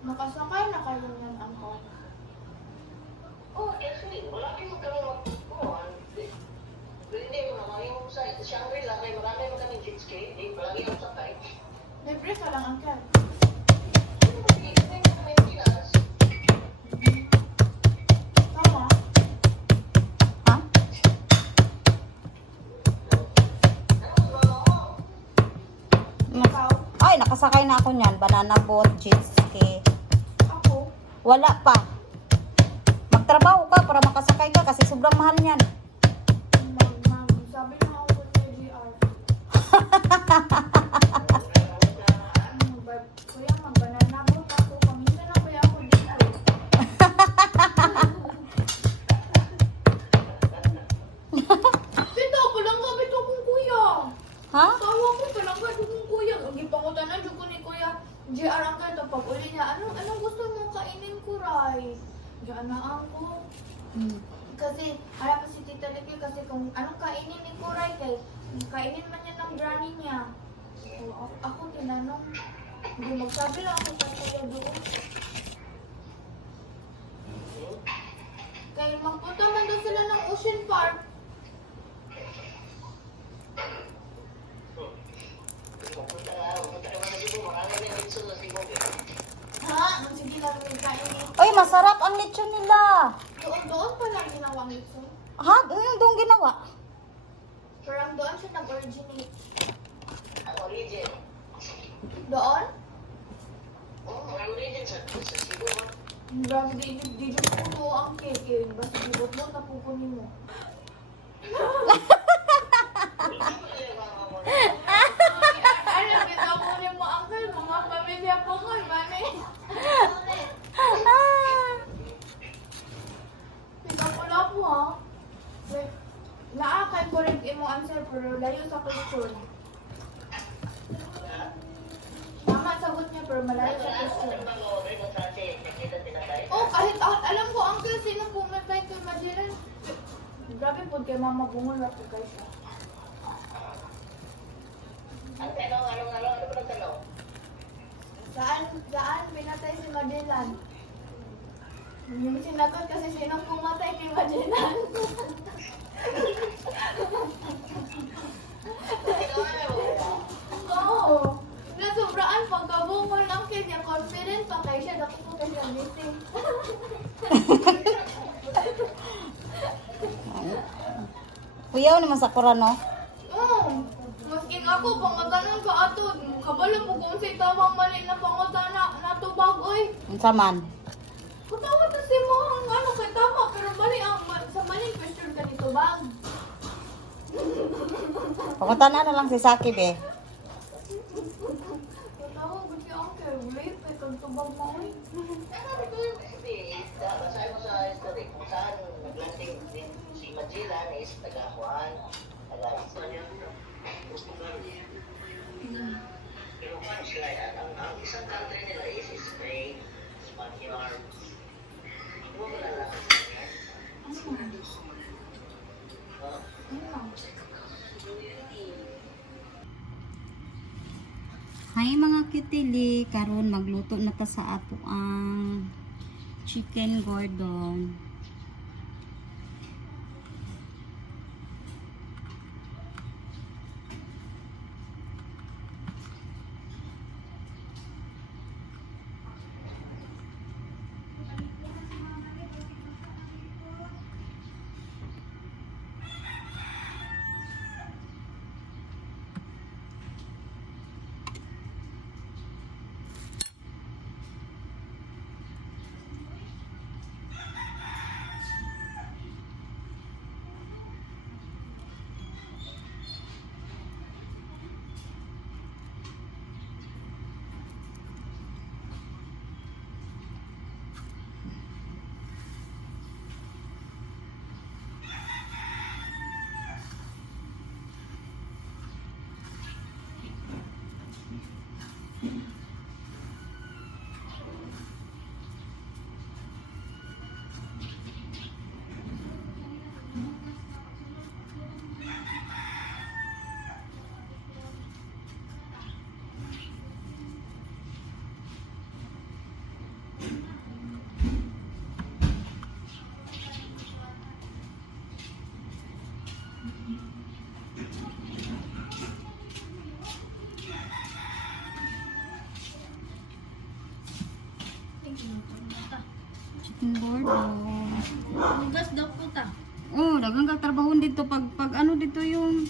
Nakasakay na kayo ng angkot. Oh, actually, wala kayong magkaroon mag-kuhan. Hindi mo naman yung sa Shangri-La, may marami mo kami jet ski, hindi palagi ako sakay. Libre ka lang angkat. Tama. Ha? Ikaw? Ay, nakasakay na ako niyan. Banana boat, jet ski. Ako? Wala pa. Magtrabaho ka para makasakay ka kasi sobrang mahal niyan. Sabi na ako sa GR. Kuya, mag-banana boat ako. Paminsan na kuya ako dito. Sito, palangga ito kong kuya. Ha? Tawa ko, palangga ito kong kuya. Gipangutan na dyan ko ni kuya. GR ang kanta. Pag uli niya, anong gusto mong kainin ko, Ray? Diyan na ako. Kasi, harap si Tita Liki kasi kung anong kainin ni Kuray kay kainin man niya ng granny niya. So, ako tinanong, hindi magsabi lang ako sa kuya doon. Kaya magpunta man doon sila ng Ocean Park. Ha? Sige lang yung kainin. Ay, masarap ang lechon nila. Doon pa lang ginawang ito. Ha? Doon ginawa. Parang doon siya nag-originate. Ang origin. Doon? Oh, ang origin sa Cebu. Grabe, di puno ang cake. Basta gibot mo, napupunin mo. Alam, itapunin mo, uncle. Mga pamilya po ko, mami. Pagkakula po, ha? Naakay ko rin imo answer, pero layo sa question. Tama sagot niya, pero malayo sa question. Oh, kahit alam ko, uncle, sino pumatay kay Magellan? Grabe po, kay Mama Bungol ako kay siya. Ang tanong, ano ba ang tanong? Saan pinatay si Magellan? Yung sinagot kasi sinong pumatay kay Magellan? Oo. Nasubraan pagkabungol lang kay niya. Confident pa kay siya. Dako po kay siya meeting. Kuyaw naman sa Kurano. Oo. Masking ako, pangaganon ka ato. Kabalo po kung si tamang mali na pangutana natubag, oy. Unsa man? Kutawa na si mo ang ano kay tama, pero mali ang sa maling question ka nito bang. Pagkutana na lang si Sakib eh. Kutawa ko si Uncle, wait, kay tubag mo, oy. Hindi, basahin mo sa history kung saan naglanding din si Magellan is taga-Juan, taga-España. Pero kung sila yan, ang isang country nila is Spain, Spaniard. Hindi mo malalaman sa kanya. Hi mga kitili, karon magluto na ta sa ato ang chicken gordon. chicken gordon. Hugas daw po ta. Oh, dagang katrabaho dito pag ano dito yung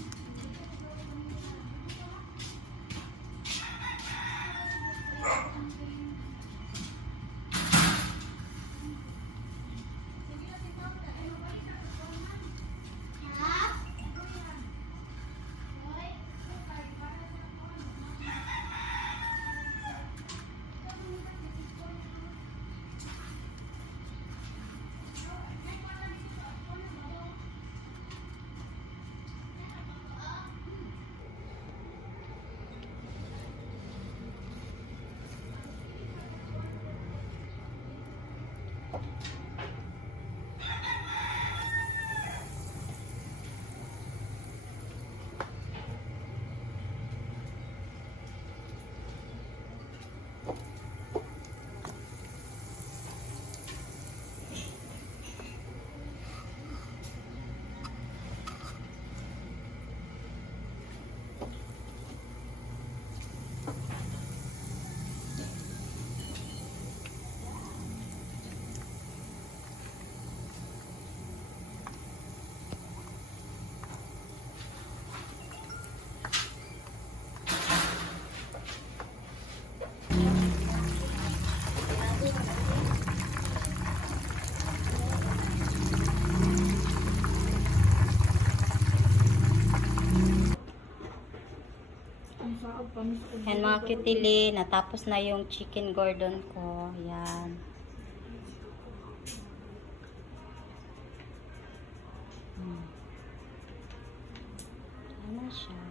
yan mga kitili, natapos na yung chicken gordon ko. Yan. Yan na siya.